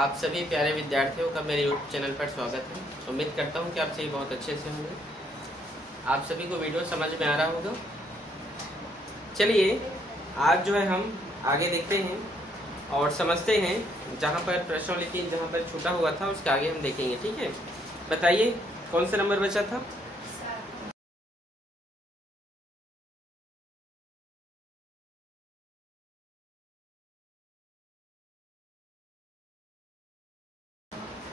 आप सभी प्यारे विद्यार्थियों का मेरे यूट्यूब चैनल पर स्वागत है। उम्मीद करता हूँ कि आप सभी बहुत अच्छे से होंगे। आप सभी को वीडियो समझ में आ रहा होगा। चलिए आज जो है हम आगे देखते हैं और समझते हैं। जहाँ पर प्रश्नावली 3 जहाँ पर छूटा हुआ था उसके आगे हम देखेंगे। ठीक है, बताइए कौन सा नंबर बचा था?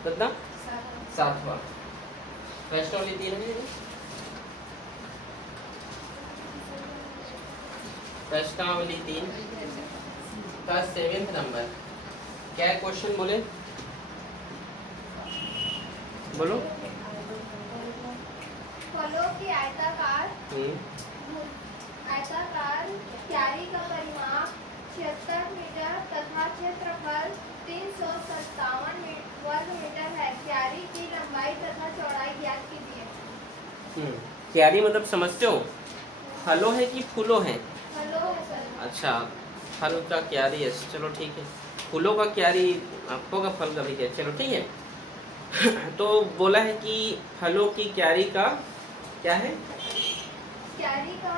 कितना? 7वां। प्रश्नावली 3 है। प्रश्नावली 3 का 7वां नंबर क्या है? क्वेश्चन बोले, बोलो। फलों की आयताकार क्यारी का परिमाप 76 मीटर तथा क्षेत्रफल 357 वर्ग मीटर है। क्यारी की लंबाई तथा चौड़ाई ज्ञात कीजिए। क्यारी मतलब समझते हो? फलों है कि फूलों है? फलों है सर। अच्छा, फल का क्यारी है, चलो ठीक है। फूलों का क्यारी होगा, फल का भी क्या, चलो ठीक है। तो बोला है कि फलों की क्यारी का क्या है? क्यारी का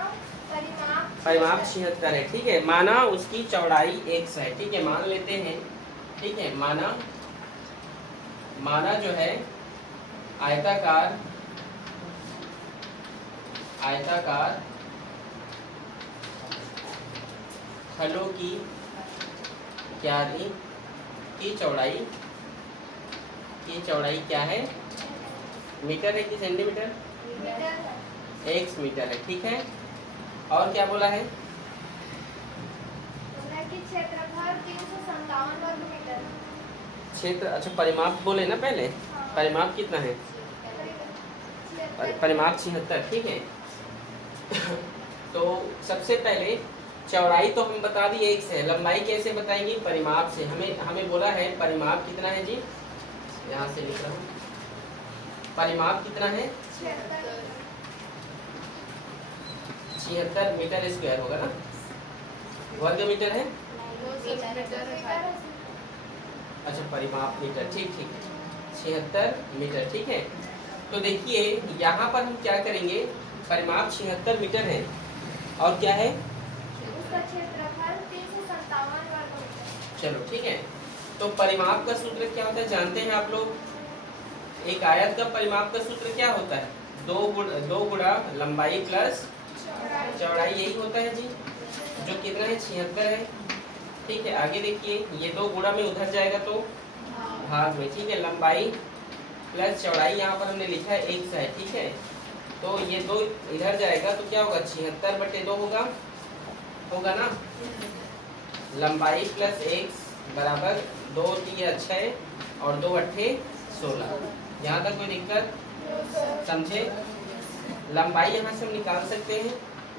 परिमाप 76 है। ठीक है, माना उसकी चौड़ाई 1 है। ठीक है, मान लेते हैं। ठीक है, माना जो है आयताकार फलों की क्यारी की चौड़ाई क्या है? मीटर है कि सेंटीमीटर? मीटर 1 मीटर है। ठीक है, और क्या बोला है? क्षेत्रफल 357 वर्ग मीटर। क्षेत्र, अच्छा परिमाप बोले ना पहले। हाँ। परिमाप कितना है? परिमाप 76। ठीक है। तो सबसे पहले चौड़ाई तो हम बता दिए 1 है। लंबाई कैसे बताएंगे? परिमाप से। हमें बोला है परिमाप कितना है जी? यहाँ से लिख रहा हूँ, परिमाप कितना है? 76 मीटर स्क्वायर होगा ना? वर्ग मीटर है? अच्छा, परिमाप मीटर। ठीक है, 76 मीटर। ठीक है, तो देखिए यहाँ पर हम क्या करेंगे? परिमाप 76 मीटर है और क्या है? उसका क्षेत्रफल 357 वर्ग मीटर। चलो ठीक है, तो परिमाप का सूत्र क्या होता है जानते हैं आप लोग? एक आयत का परिमाप का सूत्र क्या होता है? 2 गुणा लंबाई प्लस चौड़ाई, यही होता है जी, जो कितना है? 76 है। ठीक है, आगे देखिए, ये 2 गुणा में उधर जाएगा तो भाग में। ठीक है, लंबाई प्लस चौड़ाई यहाँ पर हमने लिखा है 1 है। ठीक है, तो ये 2 इधर जाएगा तो क्या होगा? 76/2 होगा ना? लंबाई प्लस 1 बराबर 2 3 6 और 2 8 16। यहाँ तक कोई दिक्कत? समझे? लंबाई यहाँ से हम निकाल सकते हैं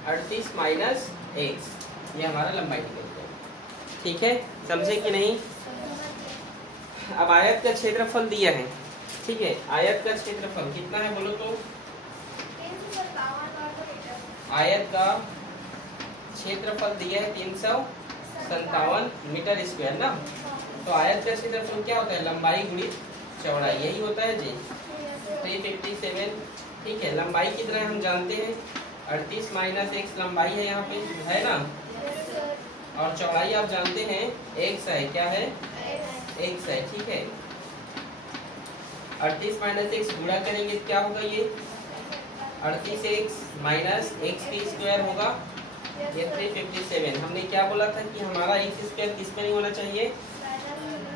38 माइनस 1, ये हमारा लंबाई निकलता है। ठीक है, समझे कि नहीं? अब आयत का क्षेत्रफल दिया है। ठीक है, आयत का क्षेत्रफल कितना है बोलो तो? 357 वर्ग मीटर। आयत का क्षेत्रफल दिया है 357 मीटर स्क्वायर ना? तो आयत का क्षेत्रफल क्या होता है? लंबाई गुणित चौड़ाई, यही होता है जी, 357। ठीक है, लंबाई कितना है हम जानते हैं? 38 माइनस 1 लंबाई है, यहाँ पे है ना? और चौड़ाई आप जानते हैं 1 है। क्या है? 1 है। ठीक है, 38 माइनस 1 गुणा करेंगे तो क्या होगा? ये 38x माइनस x की स्क्वायर होगा, ये 357। हमने क्या बोला था कि हमारा x स्क्वायर किस में नहीं होना चाहिए?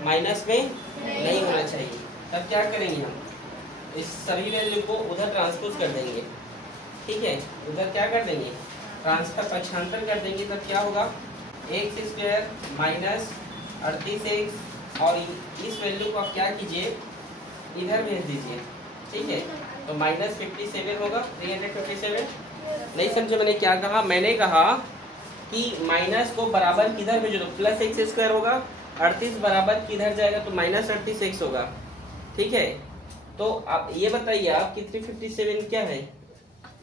माइनस में नहीं होना चाहिए। तब क्या करेंगे? हम इस सभी वैल्यू को उधर ट्रांसपोज कर देंगे। ठीक है, उधर क्या कर देंगे? ट्रांसफर, पक्षांतर कर देंगे। तब क्या होगा? x स्क्वायर माइनस 38x, और इस वैल्यू को आप क्या कीजिए? इधर भेज दीजिए। ठीक है, तो माइनस 57 होगा, 357। नहीं समझे मैंने क्या कहा? मैंने कहा कि माइनस को बराबर किधर भेजो तो प्लस एक्स स्क्वायर होगा, 38 बराबर किधर जाएगा तो माइनस 38x होगा। ठीक है, तो आप ये बताइए आप कि 357 क्या है?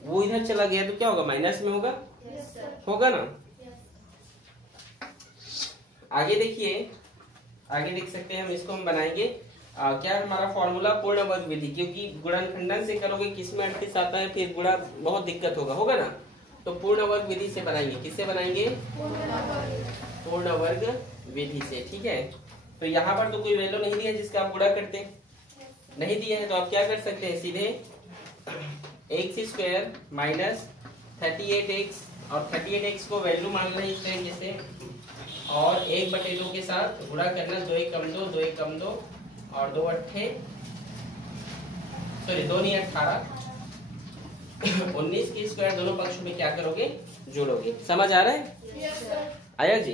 वो इधर चला गया तो क्या होगा? माइनस में होगा। होगा ना? आगे देखिए, आगे लिख सकते हैं हम, इसको हम बनाएंगे क्या है हमारा फॉर्मूला, पूर्ण वर्ग विधि, क्योंकि गुणनखंडन से करोगे किसमें 38 आता है, फिर गुणा बहुत दिक्कत होगा ना। तो पूर्ण वर्ग विधि से बनाएंगे, किससे बनाएंगे, पूर्ण वर्ग विधि से, ठीक है। तो यहाँ पर तो कोई वैल्यू नहीं दिया जिसका आप गुणा करते, नहीं दिया है, तो आप क्या कर सकते हैं, सीधे x² माइनस 38x, और 38x को वैल्यू मान लें इस तरीके से, और 1/2 के साथ गुणा करना, 2 1 कम 2, 2 1 कम 2, और 2 अट्ठे, सॉरी 2 नहीं 18, 19 की स्क्वायर दोनों पक्षों में क्या करोगे, जोड़ोगे। समझ आ रहा है? Yes sir. आया जी।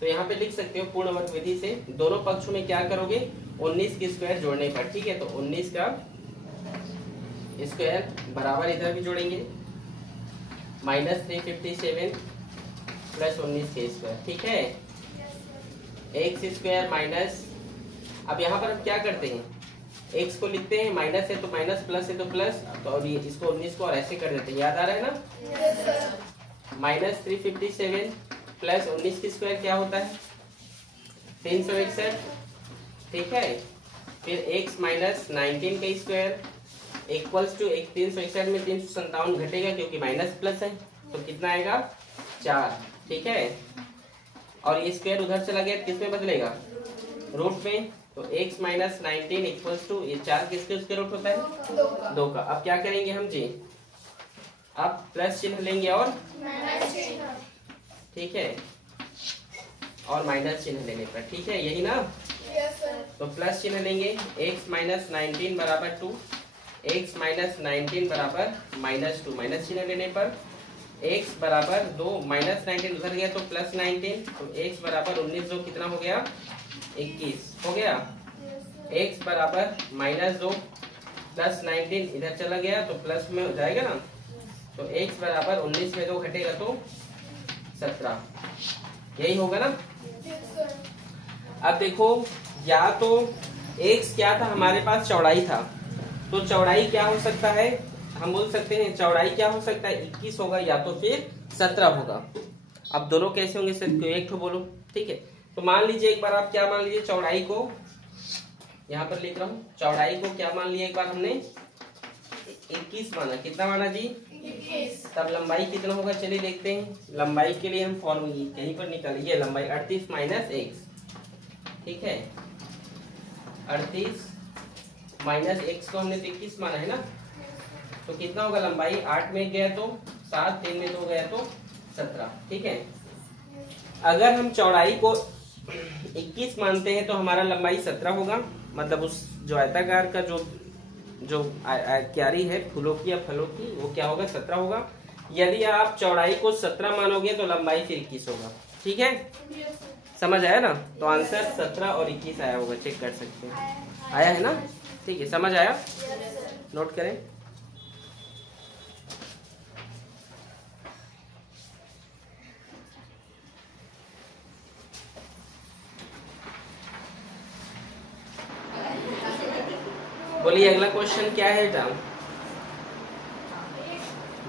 तो यहाँ पे लिख सकते हो पूर्ण वर्ग विधि से दोनों पक्षों में क्या करोगे, 19 की स्क्वायर जोड़ने पर, ठीक है। तो 19 का स्क्वायर बराबर इधर भी जोड़ेंगे, माइनस 357 प्लस 19 के स्क्वायर, ठीक है। x² माइनस, अब यहाँ पर हम क्या करते हैं, x को लिखते हैं, माइनस है तो माइनस, प्लस है तो प्लस, तो अब ये इसको 19 को और ऐसे कर देते हैं, याद आ रहा है ना। Yes sir. माइनस 357 प्लस 19 की स्क्वायर क्या होता है, 361, ठीक है। फिर x माइनस 19 का स्क्वायर इक्वल्स टू 361 में 357 घटेगा क्योंकि माइनस प्लस है, तो कितना आएगा 4, ठीक है। और ये स्क्वायर उधर चला गया, किस में बदलेगा, रूट में। तो x माइनस 19 इक्वल्स टू, ये 4 किसके उसके रूट होता है, 2 का। अब क्या करेंगे हम जी, अब प्लस चिन्ह लेंगे और माइनस चिन्ह, ठीक है, और माइनस चिन्ह लेने पर, ठीक है, यही ना। Yes sir. तो प्लस चिन्ह लेंगे, x माइनस 19 बराबर 2, x माइनस 19 बराबर माइनस 2, माइनस चिन्ह लेने पर x बराबर 2, माइनस 19 उधर गया तो प्लस 19, तो x बराबर 19, जो कितना हो गया, 21 हो गया। x बराबर माइनस 2 प्लस 19 इधर चला गया तो प्लस में हो जाएगा ना, तो x बराबर 19 में 2 घटेगा तो 17, यही होगा ना। Yes sir. अब देखो, या तो x क्या था हमारे पास, चौड़ाई था, तो चौड़ाई क्या हो सकता है, हम बोल सकते हैं चौड़ाई क्या हो सकता है, 21 होगा या तो फिर 17 होगा। अब दोनों कैसे होंगे सर, एक तो बोलो, ठीक है। तो मान लीजिए एक बार आप क्या मान लीजिए, चौड़ाई को यहाँ पर लिख रहा हूँ, चौड़ाई को क्या मान लिया, एक बार हमने 21 माना, कितना माना जी, 21। तब लंबाई कितना होगा, चलिए देखते हैं। लंबाई के लिए हम फॉर्मूला कहीं पर निकालिए, लंबाई 38 माइनस x, ठीक है, 38 माइनस x को हमने 21 माना है ना, तो कितना होगा, लंबाई 8 में गया तो 7, 3 में 2 गया तो 17, ठीक है। अगर हम चौड़ाई को 21 मानते हैं तो हमारा लंबाई 17 होगा, मतलब उस जो आयताकार का जो क्यारी है फूलों की या फलों की, वो क्या होगा, 17 होगा। यदि आप चौड़ाई को 17 मानोगे तो लंबाई फिर 21 होगा, ठीक है। समझ आया ना, तो आंसर 17 और 21 आया होगा, चेक कर सकते हैं, आया है ना, ठीक है। समझ आया, नोट करें। बोलिए अगला क्वेश्चन क्या है बेटा,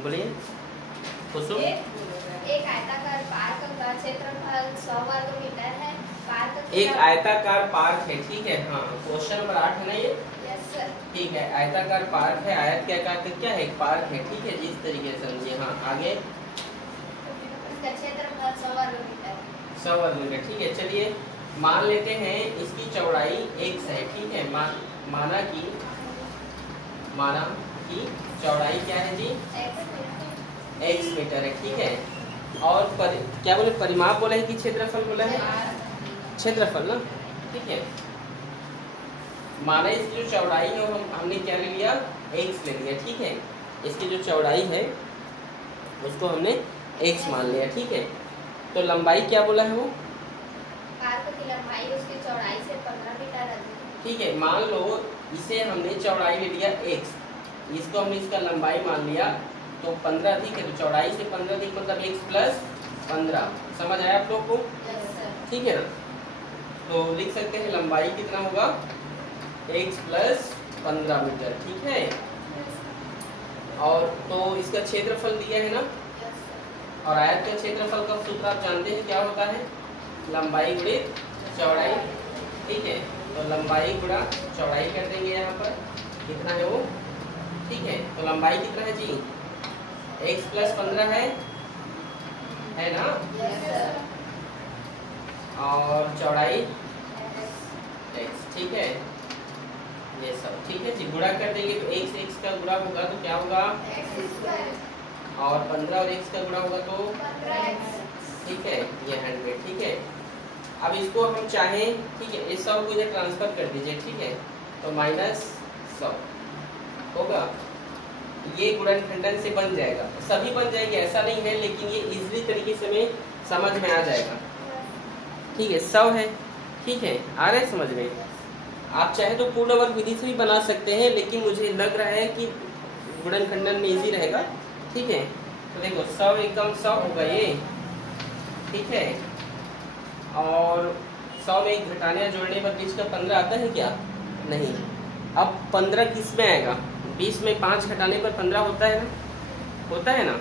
बोलिए कुसुम। एक आयताकार पार्क का क्षेत्रफल 100 वर्ग मीटर है। पार्क एक आयताकार पार्क है, ठीक है, हाँ, क्वेश्चन नंबर 8 है ना ये, यस सर। ठीक है। आयताकार पार्क है, आयत के आकार का क्या है, एक पार्क है, ठीक है, जिस तरीके से समझिए। हाँ, आगे इसका क्षेत्रफल 100 वर्ग मीटर, 100 वर्ग मीटर, ठीक है। चलिए मान लेते हैं इसकी चौड़ाई x है, ठीक है। माना कि चौड़ाई क्या है जी, x मीटर है, ठीक है। और क्या बोले, परिमाप बोला है कि क्षेत्रफल बोला है, क्षेत्रफल ना, ठीक है। माना इसकी जो चौड़ाई है और हमने क्या ले लिया, x ले लिया, ठीक है। इसकी जो चौड़ाई है उसको हमने x मान लिया, ठीक है। तो लंबाई क्या बोला है वो, पार्क की लंबाई उसकी चौड़ाई से 15 मीटर अधिक है, ठीक है। मान लो इसे हमने चौड़ाई ले लिया x, इसको हमने इसका लंबाई मान लिया तो 15 अधिक है, तो चौड़ाई से 15 अधिक मतलब x प्लस 15। समझ आया आप लोग को, यस सर। ठीक है ना। तो लिख सकते हैं लंबाई कितना होगा, x प्लस 15 मीटर, ठीक है। और तो इसका क्षेत्रफल दिया है ना, यस सर। और आयत का क्षेत्रफल का सूत्र आप जानते हैं क्या होता है, लंबाई गुणित चौड़ाई, ठीक है। तो लंबाई गुणा चौड़ाई कर देंगे यहाँ पर, कितना है वो, ठीक है। तो लंबाई कितना है जी, x प्लस 15 है ना, और चौड़ाई x, ठीक है, ये सब ठीक है जी। गुणा कर देंगे तो x x का गुणा होगा तो क्या होगा, और 15 और x का गुणा होगा तो 15x, ठीक है, ये 100, ठीक है। अब इसको हम चाहें, ठीक है, इस 100 को इधर ट्रांसफर कर दीजिए, ठीक है, तो -100 होगा। ये गुणनखंडन से बन जाएगा, सभी बन जाएंगे ऐसा नहीं है, लेकिन ये इजीली तरीके से हमें समझ में आ जाएगा, ठीक है। 100 है, ठीक है, आ रहा है समझ में। आप चाहे तो पूर्ण वर्ग विधि से भी बना सकते हैं, लेकिन मुझे लग रहा है कि गुणनखंडन में इजी रहेगा, ठीक है। तो देखो 100 एकम 100 होगा ये, ठीक है, और 100 में एक घटाने या जोड़ने पर बीच का 15 आता है क्या, नहीं। अब 15 किस में आएगा, 20 में 5 घटाने पर 15 होता है ना, होता है ना,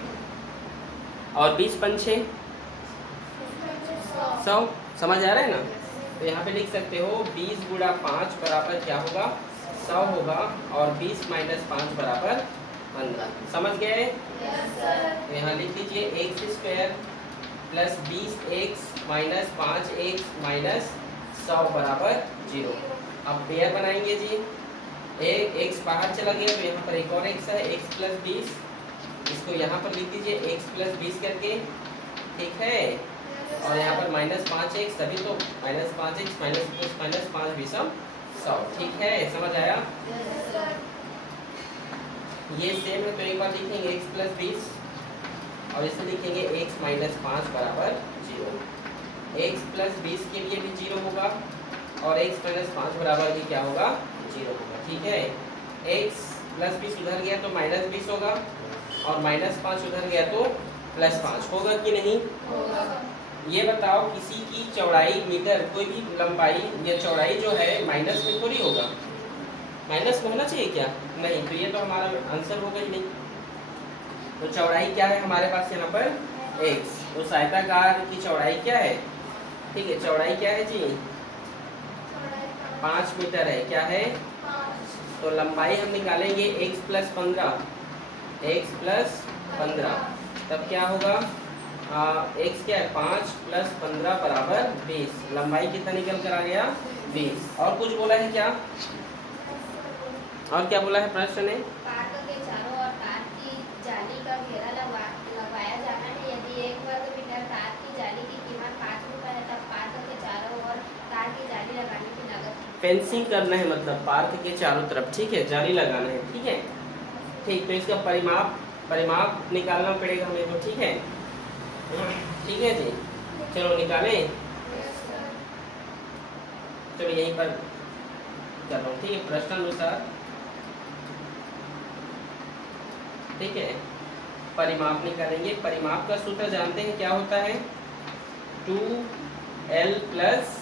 और 20 पंचे 100, समझ आ रहा है ना। तो यहाँ पे लिख सकते हो 20 गुणा 5 बराबर क्या होगा, 100 होगा, और 20 माइनस 5 बराबर 15, समझ गए। तो यहाँ लिख लीजिए x square plus 20x minus 5x minus 100 बराबर 0। अब पेयर बनाएंगे जी, एक x बाहर चला गया तो यहाँ पर एक और x है, x प्लस 20, इसको यहाँ पर लिख दीजिए x प्लस 20 करके, ठीक है, और यहाँ पर -5x, तभी तो -5x माइनस 5 भी सब 100, ठीक है, समझ आया। ये सेम है तो एक बार लिखेंगे x प्लस 20 और इसे लिखेंगे x माइनस 5 बराबर 0। x प्लस 20 के लिए भी 0 होगा और x माइनस 5 बराबर भी क्या होगा, 0 होगा, ठीक है। x प्लस 20 उधर गया तो माइनस 20 होगा, और माइनस 5 उधर गया तो प्लस 5 होगा कि नहीं होगा। ये बताओ किसी की चौड़ाई मीटर, कोई भी लंबाई या चौड़ाई जो है माइनस में थोड़ी होगा, माइनस में होना चाहिए क्या, नहीं, तो ये तो हमारा आंसर होगा ही नहीं। तो चौड़ाई क्या है हमारे पास यहाँ पर x, तो आयताकार की चौड़ाई क्या है, ठीक है, चौड़ाई क्या है जी, 5 मीटर है, क्या है 5। तो लंबाई हम निकालेंगे x प्लस 15, x प्लस 15, तब क्या होगा, x क्या है 5 प्लस 15 बराबर 20, लंबाई कितना निकल कर आ गया 20। और कुछ बोला है क्या, और क्या बोला है प्रश्न ने, पार्क के चारों ओर तार की जाली का घेरा लगवाया जाना है। यदि 1 वर्ग मीटर तार की जाली की कीमत 5 रुपए है, तब पार्क के चारों ओर तार की जाली लगाने की लागत, फेंसिंग करना है, मतलब पार्क के चारों तरफ, ठीक है, जाली लगाना है, ठीक है, ठीक। तो इसका परिमाप निकालना पड़ेगा हमें को, ठीक है, ठीक है जी, चलो निकालें, चलो यहीं पर कर रहा हूँ, ठीक है, प्रश्नानुसार, ठीक है। परिमाप निकालेंगे, परिमाप का सूत्र जानते हैं क्या होता है, 2l प्लस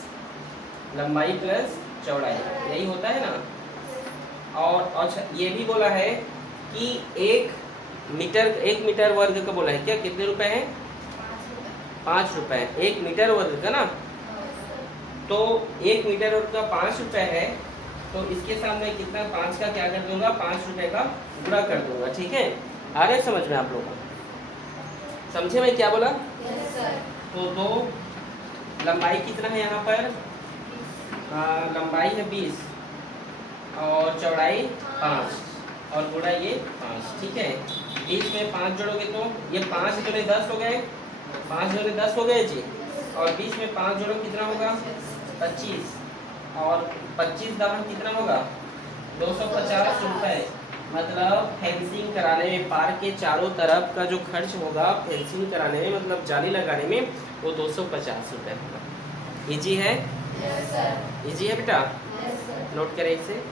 लंबाई प्लस चौड़ाई, यही होता है ना। और अच्छा ये भी बोला है कि 1 मीटर वर्ग का बोला है क्या, कितने रुपए है, 5 रुपए, 1 मीटर वर्ग का ना, तो 1 मीटर वर्ग का 5 रुपए है, तो इसके साथ मैं कितना 5 का क्या कर दूंगा, 5 रुपए का गुणा कर दूंगा, ठीक है। आ रहे समझ में आप लोगों को, समझे मैं क्या बोला, तो 2 लंबाई कितना है यहाँ पर, लंबाई है 20 और चौड़ाई 5 और गुणा ये 5, ठीक है। 20 में 5 जोड़ोगे तो ये 5 जोड़े 10 हो गए, 5 जोड़े 10 हो गए जी, और 20 में 5 जोड़ो कितना होगा 25, और 25 दाम कितना होगा 250 रुपए। मतलब फेंसिंग कराने में पार्क के चारों तरफ का जो खर्च होगा फेंसिंग कराने में, मतलब जाली लगाने में, वो 250 रुपए होगा। इजी है, इजी है बेटा, नोट करें इसे।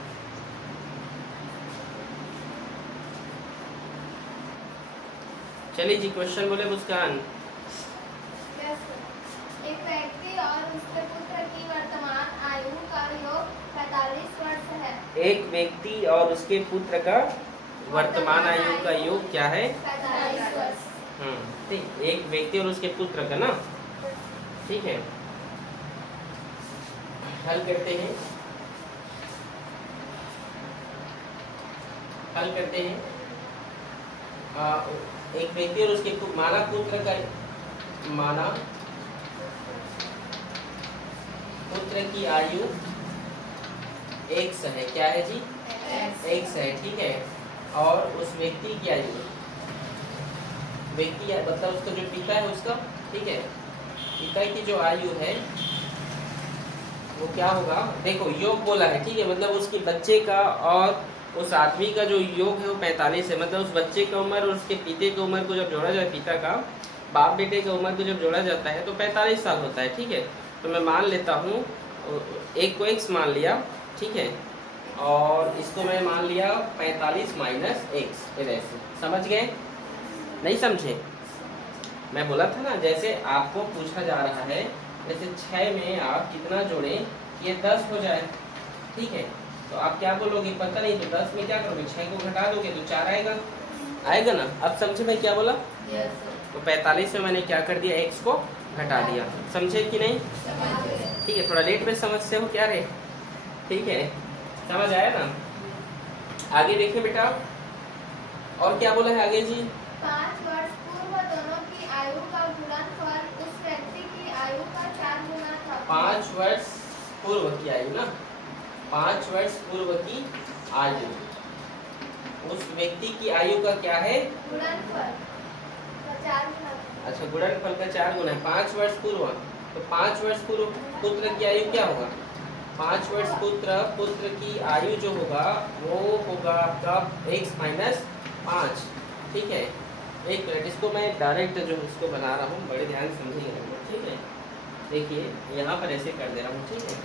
चलिए जी क्वेश्चन बोले मुस्कान। एक व्यक्ति और उसके पुत्र की वर्तमान आयु का योग 45 वर्ष है। एक व्यक्ति और उसके पुत्र का वर्तमान आयु का योग क्या है 45 वर्ष। ठीक, एक व्यक्ति और उसके पुत्र का ना, ठीक है। हल करते हैं। एक व्यक्ति और उसके माना पुत्र की आयु x है। क्या है जी? x है, ठीक है। और उस व्यक्ति की आयु, व्यक्ति मतलब उसका जो पिता है उसका, ठीक है, पिता की जो आयु है वो क्या होगा? देखो योग बोला है, ठीक है, मतलब उसके बच्चे का और उस आदमी का जो योग है वो 45 है। मतलब उस बच्चे की उम्र और उसके पिता की उम्र को जब जोड़ा जाए, पिता का बाप बेटे की उम्र को जब जोड़ा जाता है तो 45 साल होता है, ठीक है। तो मैं मान लेता हूँ, एक को x मान लिया, ठीक है, और इसको मैं मान लिया 45 माइनस x। ऐसे समझ गए? नहीं समझे? मैं बोला था ना, जैसे आपको पूछा जा रहा है, जैसे 6 में आप कितना जोड़ें कि ये 10 हो जाए, ठीक है, तो आप क्या बोलोगे? पता नहीं, तो 10 में क्या करोगे? 6 को घटा दोगे तो 4 आएगा ना। अब समझे मैं क्या बोला? तो 45 में मैंने क्या कर दिया? x को घटा दिया। समझे कि नहीं? ठीक है, थोड़ा लेट में समझते हो क्या रे? ठीक है, समझ आया ना? आगे देखिए बेटा, और क्या बोला है आगे जी? 5 वर्ष पूर्व दोनों की आयु का गुणनफल उस व्यक्ति की आयु का 4 गुना था। 5 वर्ष पूर्व की आयु ना, 5 वर्ष पूर्व की आयु, उस व्यक्ति की आयु का क्या है? गुणनफल का 4 गुना। अच्छा, गुणनफल का 4 गुना है। 5 वर्ष पूर्व, तो 5 वर्ष पूर्व पुत्र की आयु क्या होगा? 5 वर्ष पुत्र की आयु जो होगा वो होगा आपका x माइनस 5, ठीक है। एक मिनट, इसको मैं डायरेक्ट जो इसको बना रहा हूँ, बड़े ध्यान समझिएगा, ठीक है। देखिए यहाँ पर ऐसे कर दे रहा हूँ, ठीक है।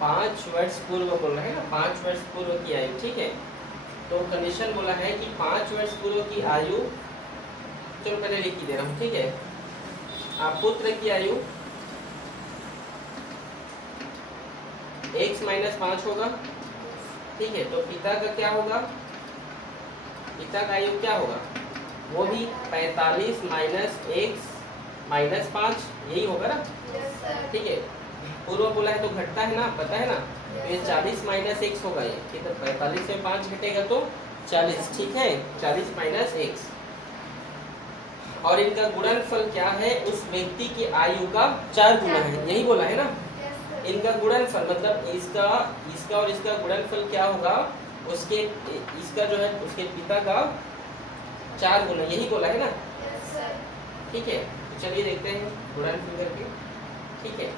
5 वर्ष पूर्व बोल रहे हैं ना, 5 वर्ष पूर्व की आयु, ठीक है। तो कंडीशन बोला है कि 5 वर्ष पूर्व की आयु, चलो पहले लिख दे रहा हूँ, ठीक है। पुत्र की आयु x माइनस 5 होगा, ठीक है। तो पिता का क्या होगा? पिता का आयु क्या होगा? वो भी 45 माइनस x माइनस 5, यही होगा ना, ठीक है। पूर्व बोला है तो घटता है ना, पता है ना, तो ये 40 माइनस x होगा। ये कितना? 45 से 5 घटेगा तो 40, ठीक है, 40 माइनस x। और इनका गुणनफल क्या है? उस व्यक्ति की आयु का 4 गुना है, यही बोला है ना। इनका गुणनफल मतलब इसका और इसका गुणनफल क्या होगा? उसके इसका जो है उसके पिता का 4 गुना, यही बोला है ना, ठीक है। तो चलिए देखते हैं गुणनफल करके, ठीक है।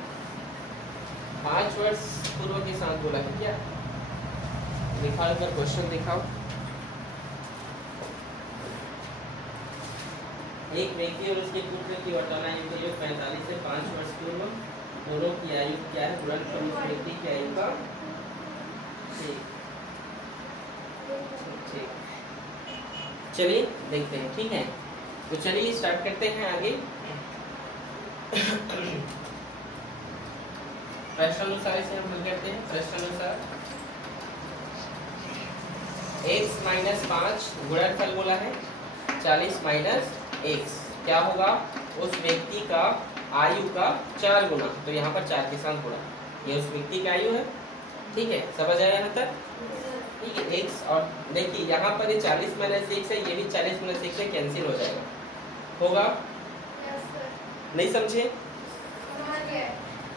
5 वर्ष पूर्व के साथ बोला है क्या? दिखाओ, अगर क्वेश्चन दिखाओ। एक व्यक्ति और उसके पुत्र की वर्तमान आयु का योग 45 से 5 वर्ष पूर्व दोनों की आयु क्या है? गुणनफल उस व्यक्ति की आयु का, ठीक। चलिए देखते हैं, ठीक है। तो चलिए स्टार्ट करते हैं आगे। प्रश्नानुसार से हम हल करते हैं। प्रश्नानुसार x माइनस 5 गुणनफल बोला है 40 माइनस x, क्या होगा? उस व्यक्ति का आयु का 4 गुना, तो यहाँ पर 4 के साथ गुणा, ये उस व्यक्ति की आयु है, ठीक है। समझ आया यहाँ तक? ठीक है। x और देखिए यहाँ पर ये 40 माइनस 1 है, ये भी 40 माइनस 1 से कैंसिल हो जाएगा, होगा? नहीं समझे?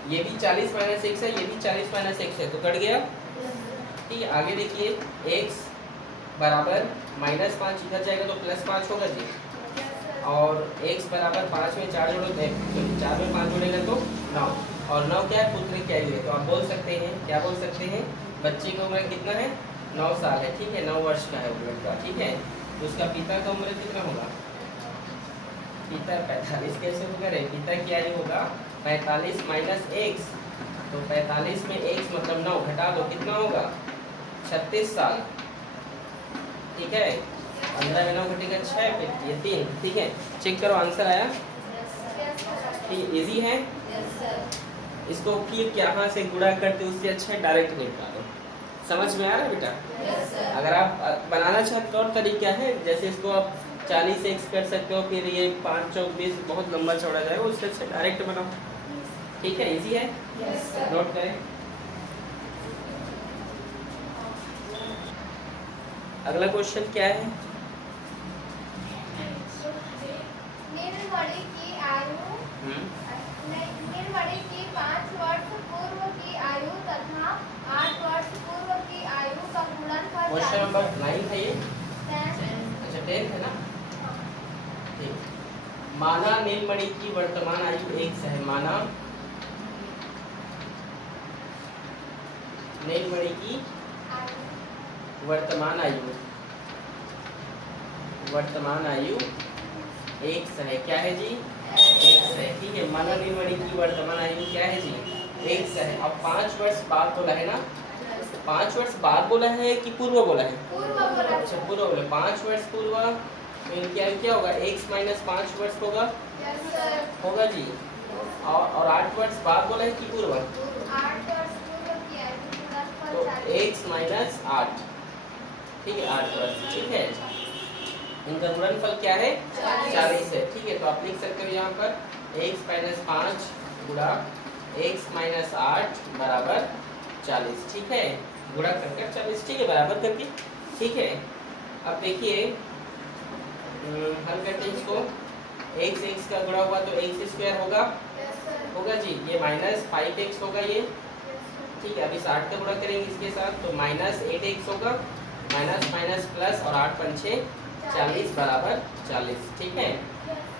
ये भी 40 माइनस 1 है, ये भी 40 माइनस 1 है, तो कट गया, ठीक है। आगे देखिए x बराबर माइनस 5 इधर जाएगा तो प्लस 5 होगा जी, और x बराबर 5 में 4 जोड़ोगे, 4 में 5 जोड़ेगा तो 9, और 9 क्या है? पुत्र की आयु है। तो आप बोल सकते हैं, क्या बोल सकते हैं? बच्चे की उम्र कितना है? 9 साल है, ठीक है, 9 वर्ष का है वो लड़का, ठीक है। तो उसका पिता का उम्र कितना होगा? पिता 45 कैसे होगा रे? पिता की आयु होगा 45 माइनस x, तो 45 में x मतलब 9 घटा दो, कितना होगा? 36 साल, ठीक है। 15 में 9 घटेगा 6, फिर ये 3, ठीक है। चेक करो आंसर आया, ठीक, इजी है। इसको फिर यहाँ से गुणा करते उससे अच्छा डायरेक्ट निकाल दो। समझ में आ रहा है बेटा? अगर आप बनाना चाहते और तरीका है, जैसे इसको आप 40x कर सकते हो, फिर ये 5 चौक 20 बहुत लंबा चौड़ा जाएगा, उससे अच्छा डायरेक्ट बनाओ, ठीक है, इजी है। नोट करें। अगला क्वेश्चन क्या है? नीलमणि की आयु नीलमणि की 5 वर्ष पूर्व की आयु तथा 8 वर्ष पूर्व की आयु का गुणनफल। क्वेश्चन नंबर 9 है ये। 10। अच्छा 10 है ना? ठीक। माना नीलमणि की वर्तमान आयु 1 है। माना नीलमणि की वर्तमान आयु 1 है। क्या है जी? 1 है। ठीक है, माना नीलमणि की वर्तमान आयु क्या है जी? 1 है। अब 5 वर्ष बाद बोला है ना? 5 वर्ष बाद बोला है कि पूर्व बोला है? अच्छा पूर्व बोला। 5 वर्ष पूर्व क्या होगा? x माइनस 5 वर्ष होगा। होगा जी। और 8 वर्ष बाद बोला है कि पूर्व? 8 वर्ष पूर्व की आयु तो x माइनस 8। ठीक है, 8 वर्ष। ठीक है, इनका गुणनफल क्या है? 40 है। ठीक है, तो आप लिख सकते हो यहाँ पर x माइनस 5 गुणा x माइनस 8 बराबर 40। ठीक है, गुणा करके 40। ठीक है, बराबर करके। ठीक है, अब देखिए हल करते हैं इसको। x का गुणा हुआ तो x स्क्वायर होगा जी। ये माइनस 5x होगा ये। ठीक है, अब इस 8 का गुणा करेंगे इसके साथ तो माइनस 8x होगा। माइनस माइनस प्लस और 8 पंचे 40 बराबर 40। ठीक है,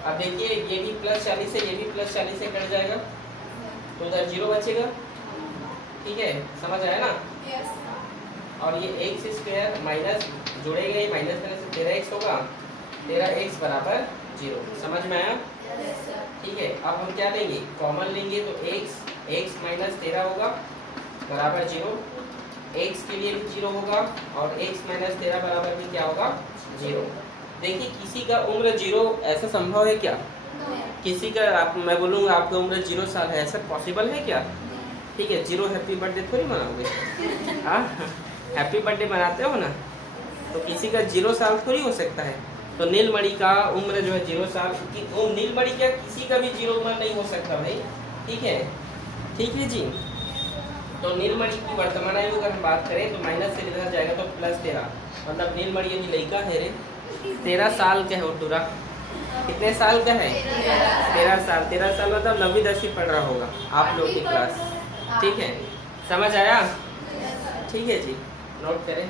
अब देखिए ये भी प्लस 40 है, ये भी प्लस 40 से कट जाएगा तो उधर 0 बचेगा। ठीक है, समझ आया ना? और ये x स्क्वायर माइनस जोड़ेगा, ये माइनस करने से 13x होगा। 13x बराबर 0। समझ में आया? ठीक है, अब हम क्या लेंगे? कॉमन लेंगे तो x माइनस 13 होगा बराबर 0। x के लिए भी 0 होगा और x माइनस 13 बराबर भी क्या होगा? 0। देखिए किसी का उम्र 0 ऐसा संभव है क्या? किसी का मैं बोलूँगा आपका उम्र 0 साल है, ऐसा पॉसिबल है क्या? ठीक है, 0 हैप्पी बर्थडे थोड़ी मनाओगे? हाँ, हैप्पी बर्थडे मनाते हो ना, तो किसी का 0 साल थोड़ी हो सकता है। तो नीलमणि का उम्र जो है 0 साल की। नीलमणि क्या किसी का भी 0 उम्र नहीं हो सकता भाई। ठीक है जी। तो नीलमणि की वर्तमान आयु अगर हम बात करें तो माइनस से इधर जाएगा तो प्लस 13, मतलब नीलमणि यदि लड़का है रे 13 साल का है वो टूरा। कितने साल का है? 13 साल। 13 साल मतलब 9वीं 10वीं पढ़ रहा होगा आप लोग की क्लास। ठीक है, समझ आया? ठीक है जी, नोट करें।